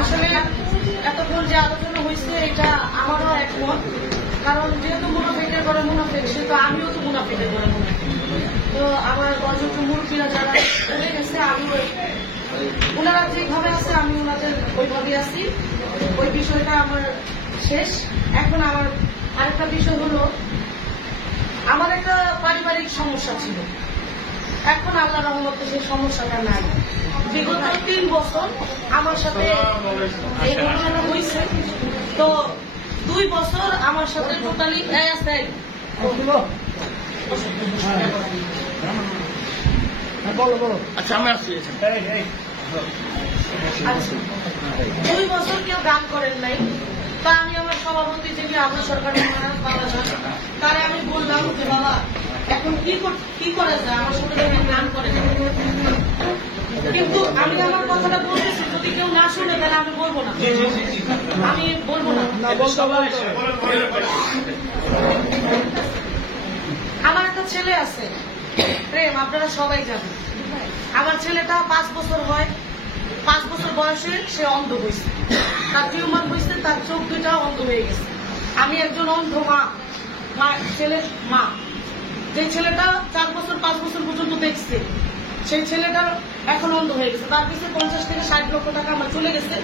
আসলে এতক্ষণ যে আলোচনা হয়েছে এটা আমারও একমত, কারণ যেহেতু মুনাফিকের করে মুনাফিক, সেহেতু আমিও তো মুনাফিকের করে মুনাফিক। তো আমার বয়োজ্যেষ্ঠ মুরব্বীরা যারা চলে গেছে, আমি ওনারা যেভাবে আছে আমি ওনাদের ওইভাবে আছি। ওই বিষয়টা আমার শেষ। এখন আমার আরেকটা বিষয় হলো, আমার একটা পারিবারিক সমস্যা ছিল, এখন আল্লাহ রহমতে সেই সমস্যাটা নাই। বিগত 3 বছর আমার সাথে এই ঘটনাটা হয়েছে। তো 2 বছর আমার সাথে টোটালি আচ্ছা আমি আসছি। 2 বছর কেউ গান করেন নাই। তা আমি আমার সভাপতি যিনি আবু সরকার বাবা যান, তারে আমি বললাম যে বাবা এখন কি করা যায়, আমার সাথে গান করে। কিন্তু আমি আমার কথাটা বলতেছি, যদি কেউ না শুনে তাহলে আমি বলবো না, আমি বলবো না। আমার একটা ছেলে আছে প্রেম, আপনারা সবাই জানেন। আমার ছেলেটা 5 বছর হয়, 5 বছর বয়সে সে অন্ধ হয়েছে, তার টিউমার হয়েছে, তার চোখ দুটা অন্ধ হয়ে গেছে। আমি একজন অন্ধ মা, ছেলের মা। যে ছেলেটা 4 বছর 5 বছর পর্যন্ত দেখছে, সেই ছেলেটার এখন অন্ধ হয়ে গেছে। তার পিছনে 50 থেকে 60 লক্ষ টাকা আমার চলে গেছে।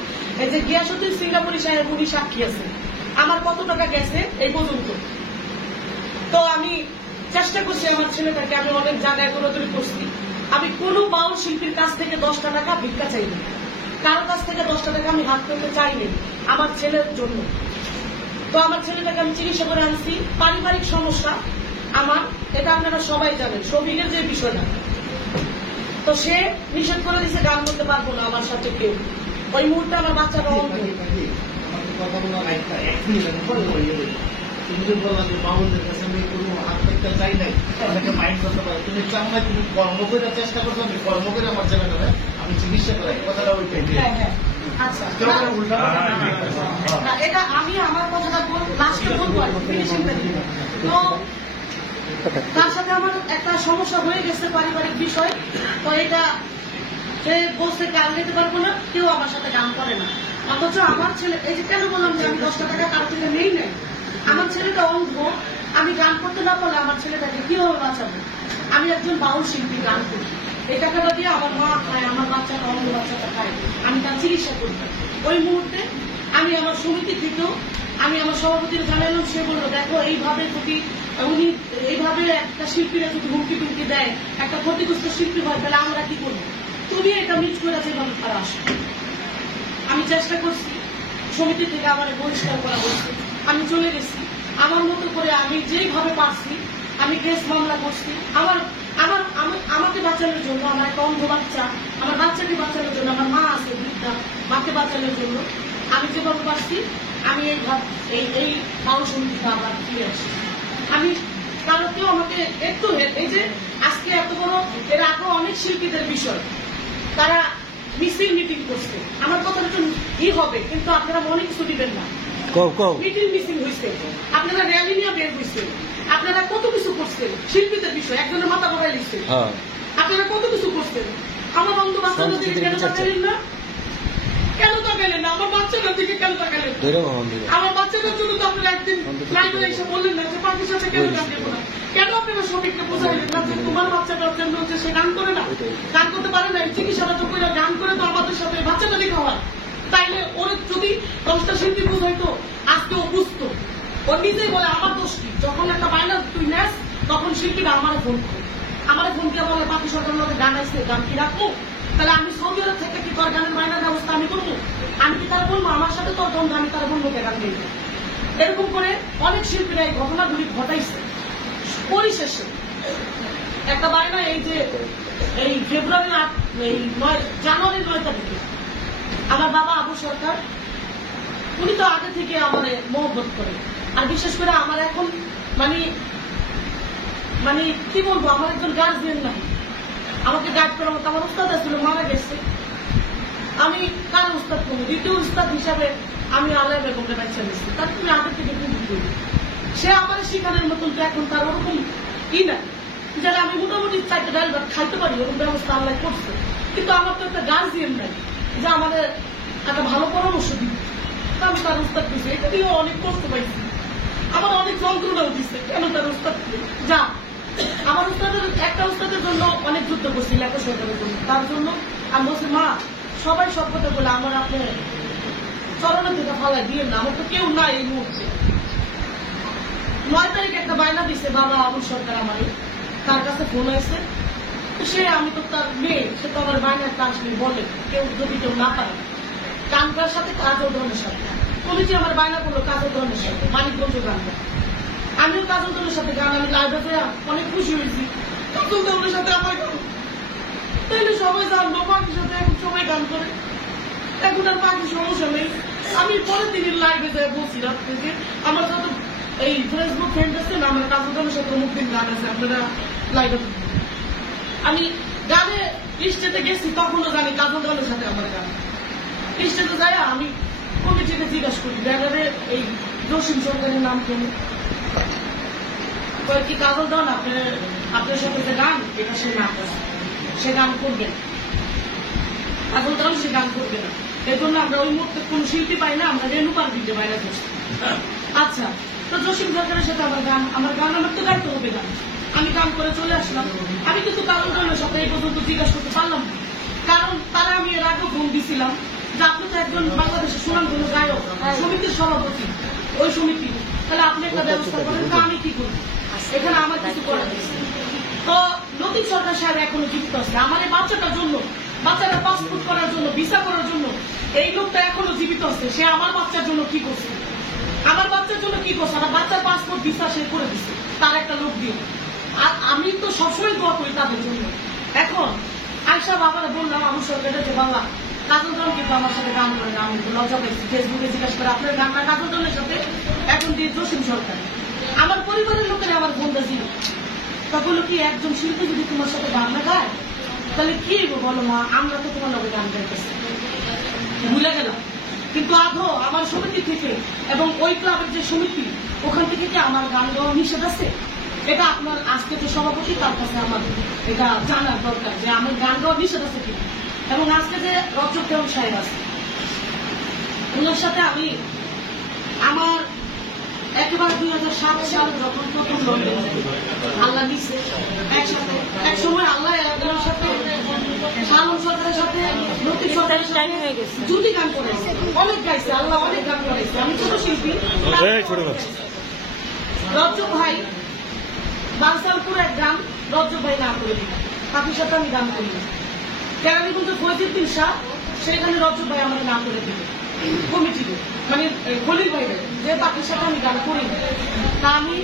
এই যে গিয়াসুদ্দিন সিঙ্গাপুরি সাহেব উনি সাক্ষী আছে আমার কত টাকা গেছে এই পর্যন্ত। তো আমি চেষ্টা করছি আমার ছেলেটাকে, আমি অনেক জায়গায় দৌড়াদৌড়ি করছি। আমি কোনো বাউল শিল্পীর কাছ থেকে 10টা টাকা ভিক্ষা চাইনি, কারো কাছ থেকে 10টা টাকা আমি হাত করতে চাইনি আমার ছেলের জন্য। তো আমার ছেলেটাকে আমি চিকিৎসা করে আনছি। পারিবারিক সমস্যা আমার, এটা আপনারা সবাই জানেন, শফিকের যে বিষয়টা। তো সে নিষেধ করে দিচ্ছে, গান করতে পারবো না আমার সাথে কেউ। ওই মুহূর্তে আমার বাচ্চাটা অন্ধ। তুমি যে বললাম যে বাবুদের কাছে আমি কোনো আত্মহত্যা চাই নাই, তাদেরকে মাইন্ড করতে পারো। তুমি চাও না, তুমি কর্ম করে চেষ্টা করছো, আমি কর্ম করে আমার ছেলেটা আমি চিকিৎসা করাই, কথাটা ওইটাই। আচ্ছা, এটা আমি আমার কথাটা লাস্টে বলবো আর ফিনিশিংটা দিব। তো তার সাথে আমার একটা সমস্যা হয়ে গেছে, পারিবারিক বিষয়। তো এটা সে বলছে গান নিতে পারবো না, কেউ আমার সাথে গান করে না। অথচ আমার ছেলে, এই যে কেন বললাম যে আমি 10টা টাকা কারো থেকে নেই নাই, আমার ছেলেটা অন্ধ, আমি গান করতে না পারলে আমার ছেলেটাকে কিভাবে বাঁচাবো? আমি একজন বাউল শিল্পী, গান করি, এই টাকাটা দিয়ে আমার মা খায়, আমার বাচ্চাটা অন্ধ বাচ্চাটা খায়, আমি তার চিকিৎসা করি। ওই মুহূর্তে আমি আমার সমিতি থেকেও আমি আমার সভাপতির জানালাম। সে বললো দেখো এইভাবে যদি উনি এইভাবে একটা শিল্পীরা যদি হুমকি টুমকি দেয়, একটা ক্ষতিগ্রস্ত শিল্পী হয়, তাহলে আমরা কি করবো? তুমি এটা মিট করে যেভাবে তারা আসো। আমি চেষ্টা করছি সমিতি থেকে আমার বহিষ্কার করা হয়েছে, আমি চলে গেছি আমার মতো করে, আমি যেভাবে পারছি আমি কেস মামলা করছি। আমাকে বাঁচানোর জন্য, আমার একটা অন্ধ বাচ্চা, আমার বাচ্চাকে বাঁচানোর জন্য, আমার মা আছে বৃদ্ধা, মাকে বাঁচানোর জন্য আমি যেভাবে পারছি আমি এই বাউল সমিতিতে আবার ফিরে আসি। আমি কারো কেউ আমাকে একটু এই যে আজকে এত বড়, এর আগেও অনেক শিল্পীদের বিষয় তারা মিছিল মিটিং করছে, আমার কথাটা একটু হবে, কিন্তু আপনারা মনে কিছু দিবেন না। মিটিং মিছিল হয়েছে, আপনারা র্যালি নিয়ে বের হয়েছে, আপনারা কত কিছু করছেন শিল্পীদের বিষয়, একজনের মাথা বড়াই লিখছে, আপনারা কত কিছু করছেন। আমার অন্ধ বাচ্চাদের দিকে কেন তাকালেন না? কেন তাকালেন না? আমার বাচ্চাটার দিকে কেন তাকালেন? আমার বাচ্চাটার জন্য তো আপনারা একদিন লাইভে এসে বললেন না যে পার্টির সাথে কেন গান দেবো না? কেন আপনারা সঠিককে বোঝাইলেন না যে তোমার বাচ্চাটার জন্য হচ্ছে সে গান করে না, গান করতে পারে না, চিকিৎসাটা তো করে গান করে তো আমাদের সাথে বাচ্চাটা লেখা হয়। তাইলে ওর যদি 10টা শিল্পী বুঝাইতো আজকে ও বুঝতো। ও নিজেই বলে আমার দোষ কি, যখন একটা বাইনা তুই নেস তখন শিল্পীরা আমার ফোন করে, আমার ফোন দিয়ে বলে পাখি সরকার লোকে গান আসছে, গান কি রাখবো? তাহলে আমি সৌদি আরব থেকে কি তোর গানের বাইনার ব্যবস্থা আমি করবো? আমি কি তারা বলবো আমার সাথে তোর দ্বন্দ্ব, আমি তারা বলবো গান নেই? এরকম করে অনেক শিল্পীরা এই ঘটনাগুলি ঘটাইছে। পরিশেষে একটা বাইনা এই যে এই জানুয়ারির 9 তারিখে আমার বাবা আবু সরকার, উনি তো আগে থেকে আমার মহব্বত করে, আর বিশেষ করে আমার এখন মানে কি বলবো, আমার একজন গার্জিয়ান নাই, আমাকে গাইড করার মতো। আমার উস্তাদ আসলে মারা গেছে, আমি কার উস্তাদ করবো? দ্বিতীয় উস্তাদ হিসাবে আমি আল্লাহ বেগমকে বাচ্চা নিচ্ছি, তার তুমি আগে থেকে খুব করি। সে আমার শিখানোর মতন তো এখন তার ওরকম কি না, যারা আমি মোটামুটি 4টা ডাল ভাত খাইতে পারি, ওরকম ব্যবস্থা আল্লাহ করছে। কিন্তু আমার তো একটা গার্জিয়ান নাই, যে আমাদের একটা ভালো পরামর্শ দিন। আমি তার উস্তাদ দিয়েছি, এটা দিয়েও অনেক কষ্ট পাইছি, আমার অনেক যন্ত্রণা উঠেছে। কেন তার উস্তাদ যা আমার উস্তাদের একটা উস্তাদের জন্য অনেক যুদ্ধ করছি লেখা সরকারের জন্য, তার জন্য আমি বলছি মা সবাই সব কথা বলে আমার আপনি চরণে থেকে ফালাই দিয়ে না, আমার তো কেউ নাই এই মুহূর্তে। 9 তারিখ একটা বায়না দিছে বাবা আবুল সরকার, আমার তার কাছে ফোন হয়েছে, সে আমি তো তার মেয়ে, সে তো আমার বায়নার কাজ নিয়ে বলে কেউ যদি কেউ না পারে কানকার সাথে কাজল ধরনের সাথে কমিটি আমার বায়না করলো কাজল ধরনের সাথে মানিকগঞ্জ গানটা। আমিও কাজল ধরনের সাথে গান, আমি লাইব্রেরিতে অনেক খুশি হয়েছি কাজল ধরনের সাথে আমার গান। তাইলে সবাই জানবো পাখির সাথে এখন সবাই গান করে, এখন আর পাখির সমস্যা নেই। আমি পরের দিনের লাইভে যাই বলছি রাত থেকে, আমার যত এই ফেসবুক ফ্রেন্ড আছে না, আমার কাজল ধরনের সাথে অমুক দিন গান আছে, আপনারা লাইভে আমি গানে স্টেজে গেছি তখনও জানি কাজল ধরনের সাথে আমার গান। স্টেজে যাই আমি কমিটিকে জিজ্ঞাসা করি ব্যানারে এই জসিম সরকারের নাম কেন, কি কাজল ধন আপনার সাথে যে গান এটা সে না করে, সে গান করবে না, কাজল ধন সে গান করবে না। এই জন্য আমরা ওই মুহূর্তে কোন শিল্পী পাই না, আমরা রেণুকার দিতে বাইরে করছি। আচ্ছা, তো জসিম সরকারের সাথে আমার গান আমার তো গাইতে হবে গান, আমি গান করে চলে আসলাম। আমি কিন্তু কাজল ধনের সাথে এই পর্যন্ত জিজ্ঞাসা করতে পারলাম না, কারণ তারা আমি এর আগেও ফোন দিছিলাম যে আপনি তো একজন বাংলাদেশের সুনামধন্য গায়ক, সমিতির সভাপতি ওই সমিতি, তাহলে আপনি একটা ব্যবস্থা করেন, তা আমি কি করি, এখানে আমার কিছু করার নেই। তো লতিফ সরকার সাহেব এখনো জীবিত আছে, আমার এই বাচ্চাটার জন্য, বাচ্চাটা পাসপোর্ট করার জন্য, ভিসা করার জন্য এই লোকটা এখনো জীবিত আছে। সে আমার বাচ্চার জন্য কি করছে, আমার বাচ্চার জন্য কি করছে, আমার বাচ্চার পাসপোর্ট ভিসা সে করে দিচ্ছে তার একটা লোক দিয়ে। আর আমি তো সবসময় দোয়া করি তাদের জন্য। এখন আয়সা বাবারা বললাম আমার সরকারের যে বাবা কাজল ধন কিন্তু আমার সাথে গান করে না, আমি লজ্জা পেয়েছি, ফেসবুকে জিজ্ঞাসা করে আপনার গান না কাজল ধনের সাথে, এখন দিয়ে জসিম সরকার। আমার পরিবারের লোকেরা আমার ফোনটা ছিল, তখন কি একজন শিল্পী যদি তোমার সাথে গান না গায় তাহলে কি বলো মা, আমরা তো তোমার লোকের গান গাইতেছি, ভুলে গেলাম। কিন্তু আধো আমার সমিতি থেকে এবং ওই ক্লাবের যে সমিতি ওখান থেকে কি আমার গান গাওয়া নিষেধ আছে? এটা আপনার আজকে যে সভাপতি তার কাছে আমার এটা জানার দরকার যে আমার গান গাওয়া নিষেধ আছে কিনা। এবং আজকে যে রজব দেওয়ান সাহেব আছে ওনার সাথে আমি আমার একেবারে 2007 সাল যখন প্রথম লন্ডন আল্লাহ দিচ্ছে একসাথে, এক সময় আল্লাহ এর সাথে শালম সরকারের সাথে লতিফ সরকারের সাথে জুটি গান করেছে, অনেক গাইছে, আল্লাহ অনেক গান করেছে। আমি ছোট শিল্পী, রজব ভাই বানসালপুর এক গান রজব ভাই না করে দিল, পাখির সাথে আমি গান করি। কেরানীগঞ্জ ফৈজুদ্দিন শাহ সেখানে রজব ভাই আমাকে না করে দিল কমিটিতে, মানে খলিল ভাই যে পাখির সাথে আমি গান করি। তা আমি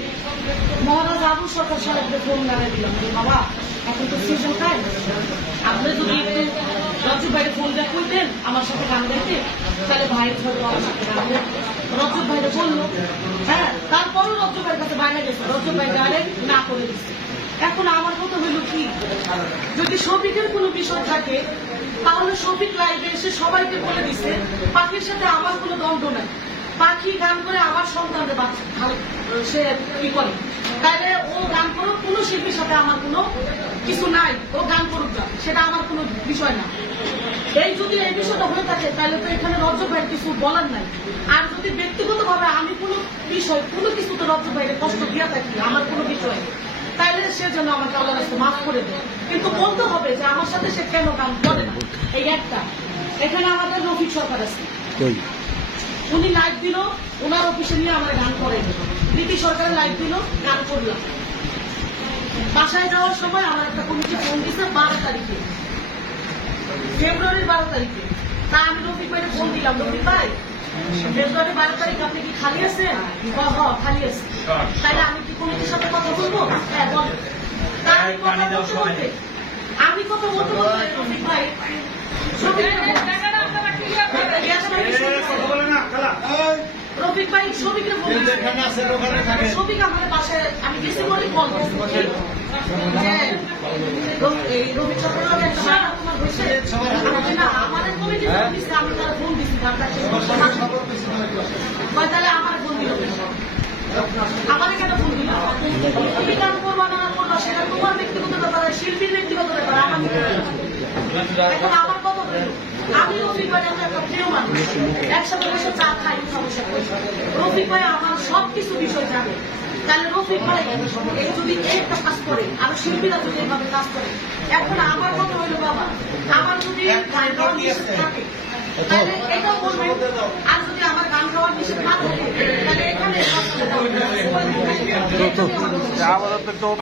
মহারাজ আবুল সরকার সাহেবকে ফোন লাগাই দিলাম যে বাবা এখন তো সিজন টাইম, আপনি যদি একটু রজব ভাইয়ের ফোন দিয়ে কইতেন আমার সাথে গান গাইতে তাহলে ভাই হয়তো আমার সাথে গান গাইতে। রজব ভাইরে বললো হ্যাঁ, তারপরও রজব ভাইয়ের কাছে বাইরে গেছে, রজব ভাই গানে না করে দিচ্ছে। এখন আমার কথা হইল কি, যদি শফিকের কোনো বিষয় থাকে তাহলে শফিক লাইভে এসে সবাইকে বলে দিচ্ছে পাখির সাথে আমার কোনো দ্বন্দ্ব নাই, পাখি গান করে আমার সন্তানদের বাচ্চা সে কি করে, তাইলে ও গান করুক, কোনো শিল্পীর সাথে আমার কোনো কিছু নাই, ও গান করুক না, সেটা আমার কোনো বিষয় না। এই যদি এই বিষয়টা হয়ে থাকে তাহলে তো এখানে রজব ভাইয়ের কিছু বলার নাই। আর যদি ব্যক্তিগত ভাবে আমি কোনো বিষয় কোনো কিছু তো রজব ভাইয়ের কষ্ট দিয়া থাকি আমার কোনো বিষয়, তাইলে সে যেন আমাকে আল্লাহ রাস্তা মাফ করে দেয়, কিন্তু বলতে হবে যে আমার সাথে সে কেন গান করে না। এই একটা এখানে আমাদের রফিক সরকার আছে, উনি লাইভ দিল, ওনার অফিসে নিয়ে আমার গান করে নীতি সরকারের লাইভ দিল, গান করলাম। বাসায় যাওয়ার সময় আমার একটা কমিটি ফোন দিচ্ছে 12 তারিখে, ফেব্রুয়ারির 12 তারিখে। তা আমি রফিক ভাইকে ফোন দিলাম, রফিক ভাই ফেব্রুয়ারি 12 তারিখ আপনি কি খালি আছেন? খালি আছে, তাহলে আমি কি কমিটির সাথে কথা বলবো? হ্যাঁ বলেন। আমি কথা বলতে বলতে রফিক ভাই রফিক ভাই শফিকের শফিক আমাদের বাসায় আমি গেছি বলে কল রফিক সরকার না আমাদের কমিটি দিচ্ছে, আমি তারা ফোন দিচ্ছি তাহলে আমার ফোন দিল, আমাদের কেন ফোন দিল? তুমি গান করবো না করবো সেটা তোমার ব্যক্তিগত ব্যাপার, শিল্পীর ব্যক্তিগত ব্যাপার, আমার এখন আমার কথা হলো আমি রফিক ভাই একটা প্রিয় মানুষ, একসাথে বসে চা খাই, সমস্যা করি। রফিক ভাই আমার সবকিছু বিষয় জানে। তাহলে রফিক ভাই এই যদি একটা কাজ করে, আরো শিল্পীরা যদি এইভাবে কাজ করে, এখন আমার কথা হইলো বাবা, আমার যদি গান গাওয়ার নিষেধ থাকে তাহলে এটাও বলবেন, আর যদি আমার গান গাওয়ার নিষেধ না থাকে তাহলে এখানে